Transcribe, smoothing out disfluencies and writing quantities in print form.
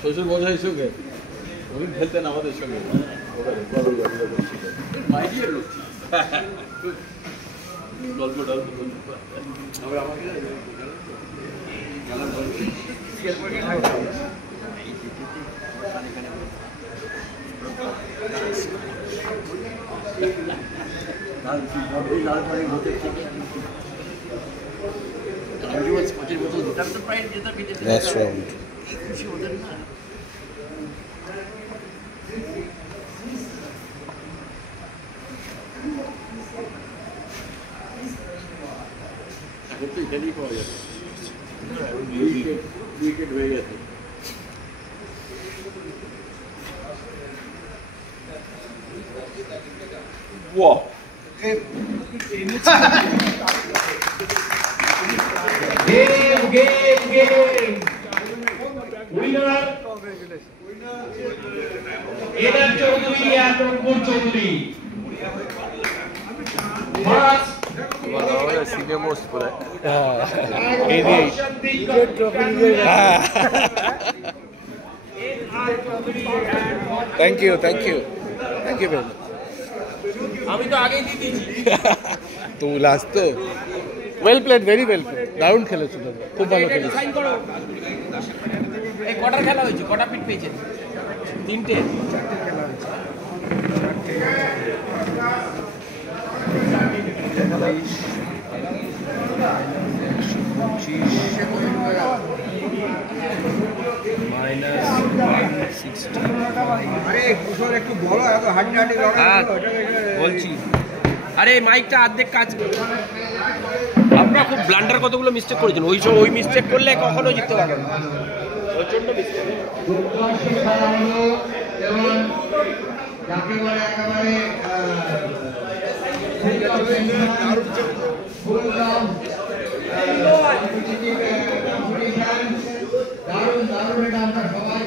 শ্বশুর মশাইয়ের সঙ্গে উনি খেলতেন আমাদের সঙ্গে গল্প টল্প আমাকে Next round. এখন তো এখানেই পাওয়া যাবে উইকেট হয়ে গেছে Wow. Game. Winner. Edan Chaudhary and Ankur Chaudhary. First. Senior most pura. Thank you very much. আমি তো আগেই দিয়ে দিয়েছি তো লাস্ট তো well played very well played দারুণ খেলেছো তুমি খুব ভালো খেলেছো সাইন করো এই কটার খেলা হয়েছে কটা পিট পেয়েছেন তিনটে বলছি আরে মাইকটা অর্ধেক কাজ আপনারা খুব ব্লান্ডার কতগুলো মিস্টেক করেছেন ওই মিস্টেক করলে কখনো জিততে পারবেন না প্রচন্ড মিস্টেক দারুণ এটা আমরা সবাই